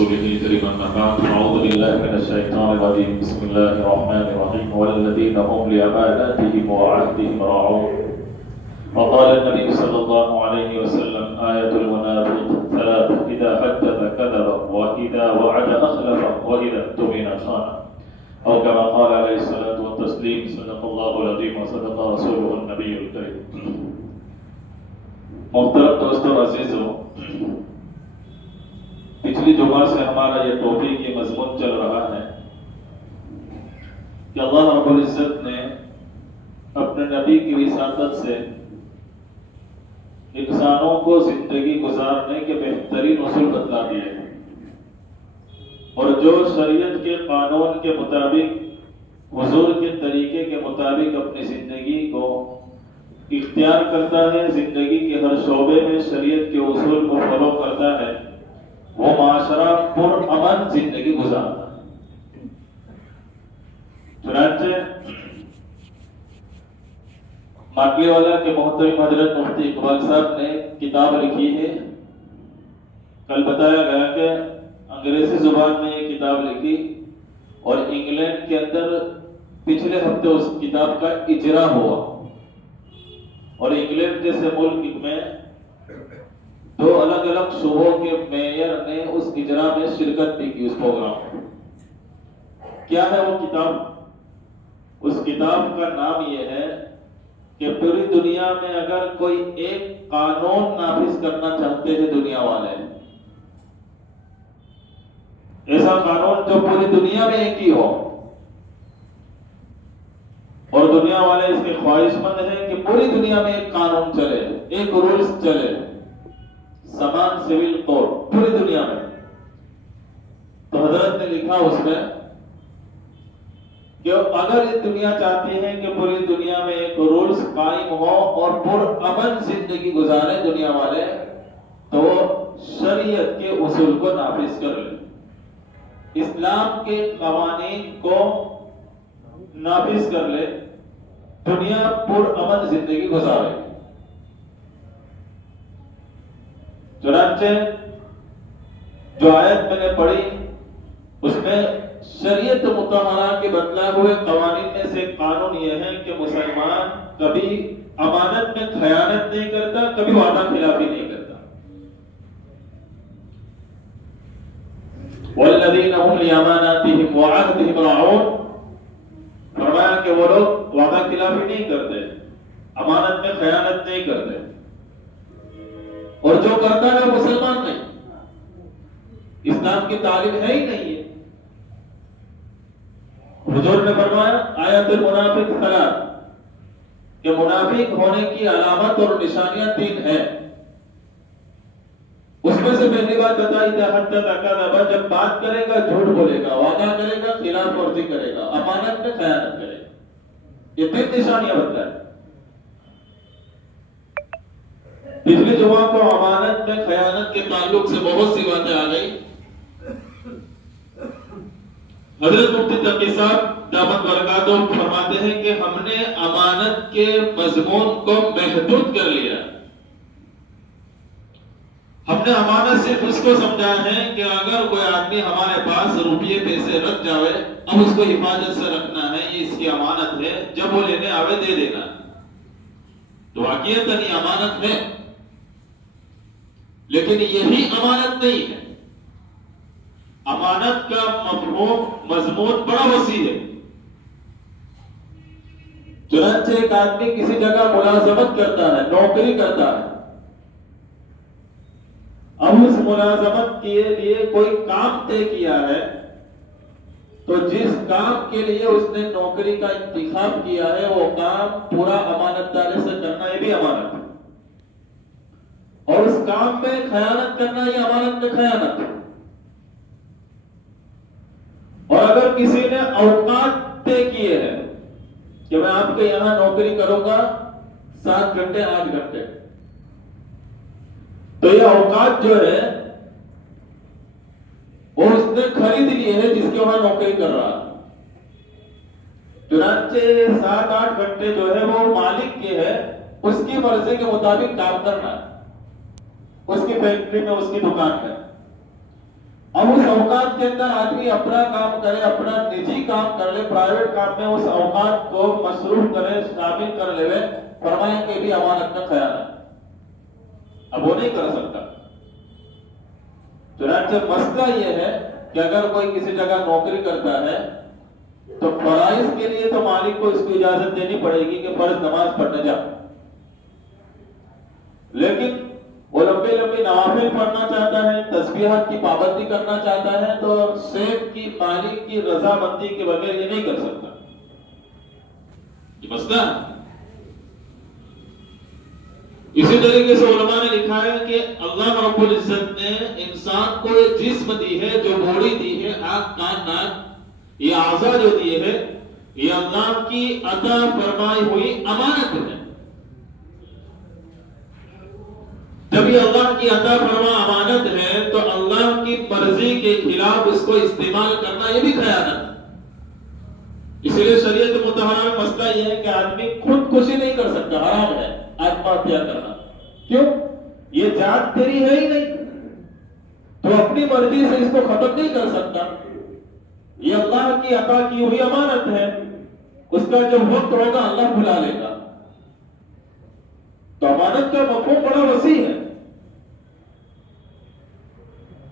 ورسوله الكريم أما بعد أعوذ بالله من الشيطان الرجيم بسم الله الرحمن الرحيم والذين هم لأماناتهم وعهدهم راعون وقال النبي صلى الله عليه وسلم آية المنافق ثلاث إذا حدث كذب وإذا وعد أخلف وإذا اؤتمن خان أو كما قال عليه الصلاة والتسليم صدق الله العظيم وصدق رسوله النبي الكريم. محترم دوستوں عزیزوں، پچھلی جمعہ سے ہمارا یہ ٹاپک یہ مضمون چل رہا ہے کہ اللہ رب العزت نے اپنے نبی کی رسالت سے انسانوں کو زندگی گزارنے کے بہترین اصول بتلا دیے ہیں، اور جو شریعت کے قانون کے مطابق حضور کے طریقے کے مطابق اپنی زندگی کو اختیار کرتا ہے، زندگی کے ہر شعبے میں شریعت کے اصول کو فالو کرتا ہے، وہ معاشرہ پر امن زندگی گزارتا ہے۔ چنانچہ ماکلی والا کے محترم حضرت مفتی اقبال صاحب نے کتاب لکھی ہے۔ کل بتایا گیا کہ انگریزی زبان میں یہ کتاب لکھی اور انگلینڈ کے اندر پچھلے ہفتے اس کتاب کا اجرا ہوا، اور انگلینڈ جیسے ملک میں دو الگ الگ صوبوں کے میئر نے اس اجرا میں شرکت بھی کی اس پروگرام میں۔ کیا ہے وہ کتاب؟ اس کتاب کا نام یہ ہے کہ پوری دنیا میں اگر کوئی ایک قانون نافذ کرنا چاہتے ہیں دنیا والے، ایسا قانون جو پوری دنیا میں ایک ہی ہو، اور دنیا والے اس کے خواہش مند ہیں کہ پوری دنیا میں ایک قانون چلے، ایک رولز چلے، سمان سول کوڈ پوری دنیا میں، تو حضرت نے لکھا اس میں کہ اگر یہ دنیا چاہتی ہے کہ پوری دنیا میں ایک رولز قائم ہو اور پر امن زندگی گزارے دنیا والے، تو وہ شریعت کے اصول کو نافذ کر لے، اسلام کے قوانین کو نافذ کر لے، دنیا پر امن زندگی گزارے۔ چنانچہ جو آیت میں نے پڑھی اس میں شریعت مطہرہ کے بتلائے ہوئے قوانین میں سے قانون یہ ہے کہ مسلمان کبھی امانت میں خیانت نہیں کرتا، کبھی وعدہ خلافی نہیں کرتا۔ والذین هم لأماناتهم وعهدهم راعون، فرمایا کہ وہ لوگ وعدہ خلافی نہیں کرتے، امانت میں خیانت نہیں کرتے، اور جو کرتا ہے وہ مسلمان نہیں، اسلام کی تعلیم ہے ہی نہیں ہے۔ حضور نے فرمایا آیت المنافق ثلاث، کہ منافق ہونے کی علامت اور نشانیاں تین ہیں۔ اس میں سے پہلی بات بتائی اذا حدث کذب، جب بات کرے گا جھوٹ بولے گا، وعدہ کرے گا خلاف ورزی کرے گا، امانت میں خیانت کرے گا۔ یہ تین نشانیاں بتائیں۔ پچھلی جمعہ کو امانت میں خیانت کے تعلق سے بہت سی باتیں آ گئی۔ حضرت مفتی تقی صاحب دامت برکاتہ فرماتے ہیں کہ ہم نے امانت کے مضمون کو محدود کر لیا۔ ہم نے امانت صرف اس کو سمجھا ہے کہ اگر کوئی آدمی ہمارے پاس روپیے پیسے رکھ جاوے، اب اس کو حفاظت سے رکھنا ہے، یہ اس کی امانت ہے، جب وہ لینے آوے دے دینا، تو واقعیتاً یہ امانت ہے، لیکن یہی امانت نہیں ہے۔ امانت کا مفہوم مضمون بڑا وسیع ہے۔ چنانچہ ایک آدمی کسی جگہ ملازمت کرتا ہے، نوکری کرتا ہے، اب اس ملازمت کے لیے کوئی کام طے کیا ہے، تو جس کام کے لیے اس نے نوکری کا انتخاب کیا ہے وہ کام پورا امانت داری سے کرنا، یہ بھی امانت ہے، اور اس کام میں خیانت کرنا یہ امانت میں خیانت ہے۔ اور اگر کسی نے اوقات طے کیے ہیں کہ میں آپ کے یہاں نوکری کروں گا 7 گھنٹے 8 گھنٹے، تو یہ اوقات جو ہے وہ اس نے خرید لیے ہے جس کے وہاں نوکری کر رہا ہے۔ چنانچہ 7-8 گھنٹے جو ہے وہ مالک کے ہے، اس کی مرضی کے مطابق کام کرنا ہے، اس کی فیکٹری میں، اس کی دکان میں۔ اب اس اوقات کے اندر آدمی اپنا کام کرے، اپنا نجی کام کر لے، پرائیویٹ کام میں اس اوقات کو مصروف کرے، شامل کر لے، فرمایا کہ بھی امانت کا خیانت ہے، اب وہ نہیں کر سکتا۔ چنانچہ مسئلہ یہ ہے کہ اگر کوئی کسی جگہ نوکری کرتا ہے تو فرائض کے لیے تو مالک کو اس کو اجازت دینی پڑے گی کہ فرض نماز پڑھنے جا، لیکن وہ لمبے لمبے نوافل پڑھنا چاہتا ہے، تسبیحات کی پابندی کرنا چاہتا ہے، تو شیخ کی مالک کی رضامندی کے بغیر یہ نہیں کر سکتا۔ یہ مسئلہ ہے۔ اسی طریقے سے علماء نے لکھا ہے کہ اللہ رب العزت نے انسان کو یہ جسم دی ہے، جو باڈی دی ہے، آنکھ کان ناک، یہ اعضاء جو دیے ہیں، یہ اللہ کی عطا فرمائی ہوئی امانت ہے۔ جب یہ اللہ کی عطا فرما امانت ہے تو اللہ کی مرضی کے خلاف اس کو استعمال کرنا یہ بھی خیانت ہے۔ اس لیے شریعت مطہرہ میں مسئلہ یہ ہے کہ آدمی خودکشی نہیں کر سکتا، حرام ہے آتما ہتیا کرنا۔ کیوں؟ یہ جان تیری ہے ہی نہیں، تو اپنی مرضی سے اس کو ختم نہیں کر سکتا۔ یہ اللہ کی عطا کی ہوئی امانت ہے، اس کا جب وقت ہوگا اللہ بلا لے گا۔ تو امانت کا مفہوم بڑا وسیع ہے۔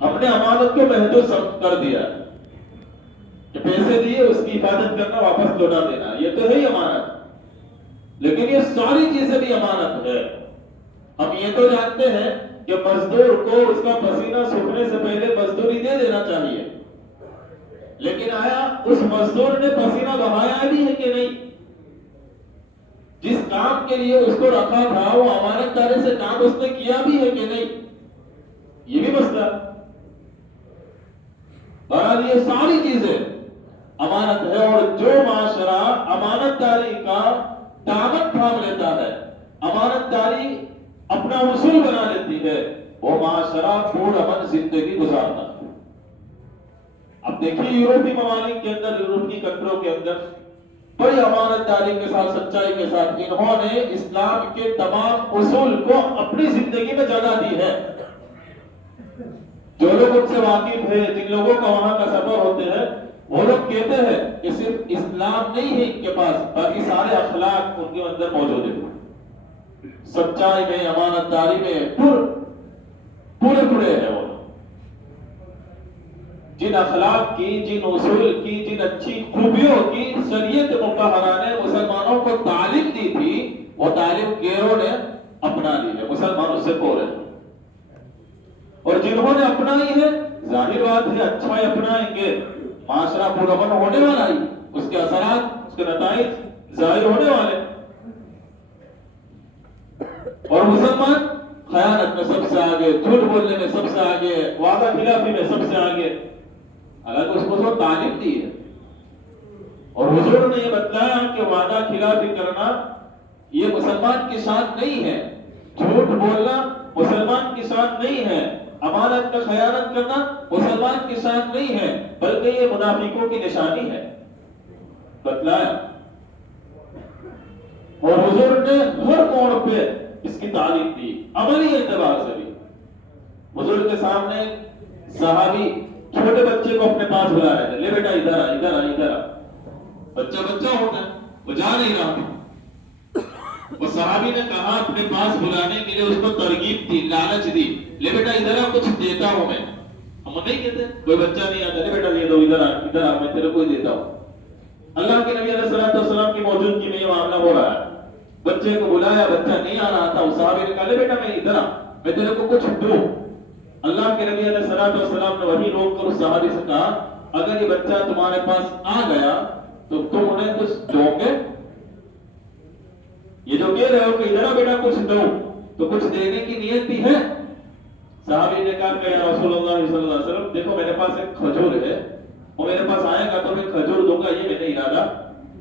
ہم نے امانت کو محدود کر دیا کہ پیسے دیے، اس کی حفاظت کرنا، واپس لوٹا دینا، یہ تو ہے ہی امانت، لیکن یہ ساری چیزیں بھی امانت ہے۔ ہم یہ تو جانتے ہیں کہ مزدور کو اس کا پسینہ سوکھنے سے پہلے مزدوری دے دینا چاہیے، لیکن آیا اس مزدور نے پسینہ بہایا بھی ہے کہ نہیں؟ جس کام کے لیے اس کو رکھا تھا وہ امانت داری سے کام اس نے کیا بھی ہے کہ نہیں؟ یہ بھی مسئلہ۔ بہرحال یہ ساری چیزیں امانت ہے، اور جو معاشرہ امانت داری کا دامن تھام لیتا ہے، امانت داری اپنا اصول بنا لیتی ہے، وہ معاشرہ پرامن زندگی گزارتا ہے۔ اب دیکھیے یورپی ممالک کے اندر، یورپ کی کنٹروں کے اندر بڑی امانت داری کے ساتھ، سچائی کے ساتھ انہوں نے اسلام کے تمام اصول کو اپنی زندگی میں جگہ دی ہے۔ جو لوگ ان سے واقف ہے، جن لوگوں کا وہاں کا سفر ہوتے ہیں، وہ لوگ کہتے ہیں کہ صرف اسلام نہیں ہے ان کے پاس، باقی سارے اخلاق ان کے اندر موجود ہیں۔ سچائی میں، امانت داری میں پورے ہیں وہ لوگ۔ جن اخلاق کی، جن اصول کی، جن اچھی خوبیوں کی شریعت مطہرہ نے مسلمانوں کو تعلیم دی تھی، وہ تعلیم غیروں نے اپنا لی ہے، مسلمان اس سے پورے ہیں۔ اور جنہوں نے اپنائی ہے، ظاہر بات ہے اچھائی اپنائیں گے، معاشرہ پرامن ہونے والا ہی، اس کے اثرات، اس کے نتائج ظاہر ہونے والے۔ اور مسلمان خیانت میں سب سے آگے، جھوٹ بولنے میں سب سے آگے، وعدہ خلافی میں سب سے آگے، حالانکہ اس کو تعلیم دی ہے۔ اور حضور نے یہ بتلایا کہ وعدہ خلافی کرنا یہ مسلمان کی شان نہیں ہے، جھوٹ بولنا مسلمان کی شان نہیں ہے، امانت کا خیانت کرنا مسلمان کی شان نہیں ہے، بلکہ یہ منافقوں کی نشانی ہے، بتلایا۔ اور حضور نے ہر موڑ پہ اس کی تعلیم دی، عملی اعتبار سے بھی۔ حضور کے سامنے صحابی چھوٹے بچے کو اپنے پاس بلا رہے تھے، لے بیٹا ادھر آ، ادھر آ، ادھر آ۔ بچہ ہوتا ہے، وہ جا نہیں رہا، وہ صحابی نے کہا اپنے پاس بلانے کے لیے، اس کو ترغیب دی، لالچ دی، لے بیٹا ادھر آ، کچھ دیتا ہوں میں۔ ہم نہیں کہتے کوئی بچہ نہیں آتا، لے بیٹا یہ دو، ادھر آ، میں تیرے کو ہی دیتا ہوں۔ اللہ کے نبی علیہ الصلوۃ والسلام کی موجودگی میں یہ معاملہ ہو رہا ہے۔ بچے کو بلایا، بچہ نہیں آ رہا تھا، اس صحابی نے کہا لے بیٹا میں ادھر آ، میں تیرے کو کچھ دوں۔ اللہ کے نبی علیہ الصلوۃ والسلام نے وہی روک کر اس صحابی سے کہا اگر یہ بچہ تمہارے پاس آ گیا تو تم انہیں کچھ دو گے؟ یہ جو کہہ رہے ہو کہ ادھر آ بیٹا کچھ دو، تو کچھ دینے کی نیت بھی ہے؟ صحابی نے کہا کہ یا رسول اللہ صلی اللہ علیہ وسلم دیکھو میرے پاس ایک کھجور ہے، وہ میرے پاس آئے گا تو میں کھجور دوں گا، یہ میں نے ارادہ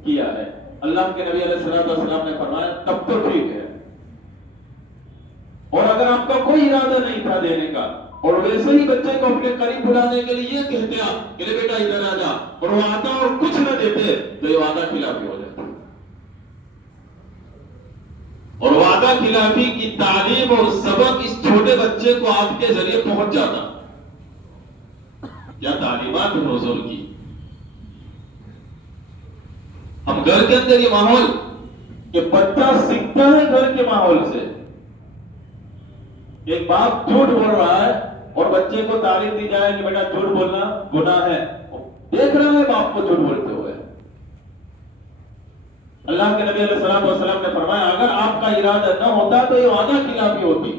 کیا ہے۔ اللہ کے نبی علیہ الصلوۃ والسلام نے فرمایا تب تو ٹھیک ہے۔ اور اگر آپ کا کوئی ارادہ نہیں تھا دینے کا، اور ویسے ہی بچے کو اپنے قریب بلانے کے لیے یہ کہتے آپ کہ بیٹا ادھر آ جا، اور وہ آتا اور کچھ نہ دیتے تو یہ وعدہ خلافی ہو جاتا۔ اور وعدہ خلافی کی تعلیم اور سبق اس چھوٹے بچے کو آپ کے ذریعے پہنچ جاتا۔ کیا تعلیمات ہے حضور کی. ہم گھر کے اندر یہ ماحول کہ بچہ سیکھتا ہے گھر کے ماحول سے. ایک باپ جھوٹ بول رہا ہے اور بچے کو تعلیم دی جائے کہ بیٹا جھوٹ بولنا گناہ ہے, دیکھ رہا ہے باپ کو جھوٹ بولتے ہوئے. اللہ کے نبی علیہ السلام نے فرمایا اگر آپ کا ارادہ نہ ہوتا تو یہ وعدہ خلافی ہوتی.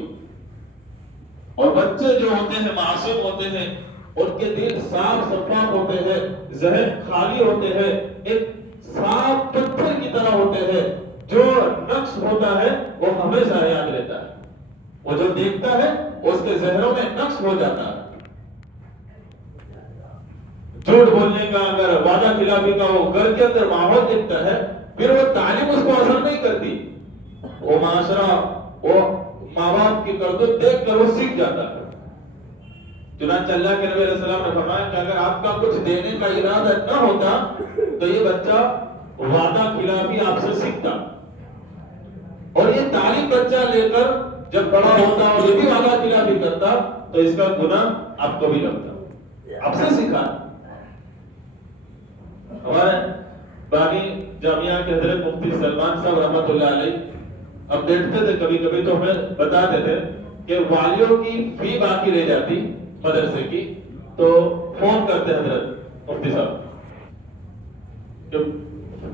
اور بچے جو ہوتے ہیں معصوم ہوتے ہیں, ان کے دل صاف شفاف ہوتے ہیں, ذہن خالی ہوتے ہیں, ایک صاف پتھر کی طرح ہوتے ہیں. جو نقش ہوتا ہے وہ ہمیشہ یاد رہتا ہے, وہ جو دیکھتا ہے اس کے ذہنوں میں نقش ہو جاتا ہے. جھوٹ بولنے کا اگر وعدہ خلافی کا وہ گھر کے اندر ماحول دیکھتا ہے, پھر وہ تعلیم اس کو اثر نہیں کرتی. وہ معاشرہ, وہ ماں باپ کی کرتوت دیکھ کر وہ سیکھ جاتا ہے. چنانچہ اللہ کے نبی علیہ السلام نے فرمایا کہ اگر آپ کا کچھ دینے کا ارادہ نہ ہوتا تو یہ بچہ وعدہ خلافی آپ سے سیکھتا, اور یہ تعلیم بچہ لے کر جب بڑا ہوتا اور یہ بھی وعدہ خلافی کرتا تو اس کا گناہ آپ کو بھی لگتا, آپ سے سیکھا. ہمارے بانی جامعہ کے حضرت مفتی سلمان صاحب رحمۃ اللہ علیہ ہم دیکھتے تھے کبھی کبھی تو ہمیں بتاتے تھے کہ والیوں کی فی باقی رہ جاتی مدرسے کی تو فون کرتے حضرت مفتی صاحب کہ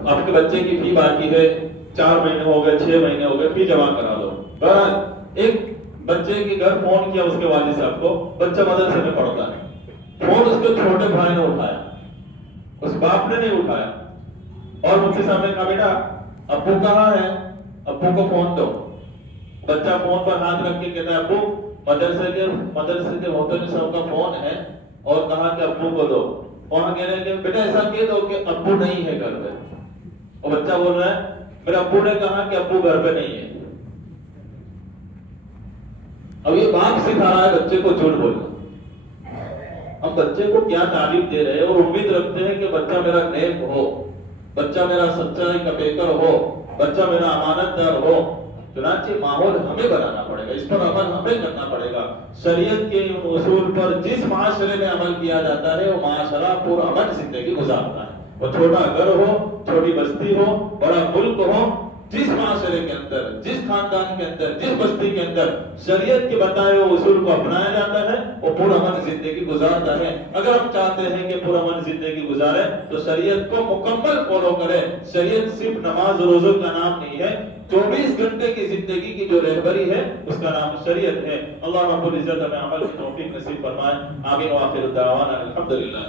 آپ کے بچے کی فی باقی ہے, 4 مہینے ہو گئے, 6 مہینے ہو گئے, فی جمع کرا دو. بہرحال ایک بچے کے گھر فون کیا اس کے والد صاحب کو, بچہ مدرسے میں پڑھتا ہے. فون اس کے چھوٹے بھائی نے اٹھایا, اس باپ نے نہیں اٹھایا, اور مفتی صاحب نے کہا بیٹا ابو کہاں ہے, ابو کو فون دو. بچہ فون پر ہاتھ رکھ کے کہتا ہے ابو مدرسے کے ہوٹل صاحب کا فون ہے اور کہا کہ ابو کو دو. وہاں کہہ رہے کہ بیٹا ایسا کہہ دو کہ ابو نہیں ہے گھر پہ. اور بچہ بول رہا ہے میرے ابو نے کہا کہ ابو گھر پہ نہیں ہے. اب یہ باپ سکھا رہا ہے بچے کو جھوٹ بولنا. ہم بچے کو کیا تعلیم دے رہے ہیں اور امید رکھتے ہیں کہ بچہ میرا نیک ہو, بچہ میرا سچائی کا پیکر ہو, بچہ میرا امانت دار ہو. چنانچہ ماحول ہمیں بنانا پڑے گا, اس پر عمل ہمیں کرنا پڑے گا. شریعت کے اصول پر جس معاشرے میں عمل کیا جاتا ہے وہ معاشرہ پر امن زندگی گزارتا ہے. وہ چھوٹا گھر ہو, چھوٹی بستی ہو, بڑا ملک ہو, جس معاشرے کے اندر, جس خاندان کے اندر, جس بستی کے اندر شریعت کے بتائے ہوئے اصول کو اپنایا جاتا ہے وہ پرامن زندگی گزارتا ہے. اگر ہم چاہتے ہیں کہ پرامن زندگی گزارے تو شریعت کو مکمل فالو کرے. شریعت صرف نماز روزوں کا نام نہیں ہے, 24 گھنٹے کی زندگی کی جو رہبری ہے اس کا نام شریعت ہے. اللہ رب العزت ہمیں عمل کی توفیق نصیب فرمائے. آمین. وآخر دعوانا الحمدللہ.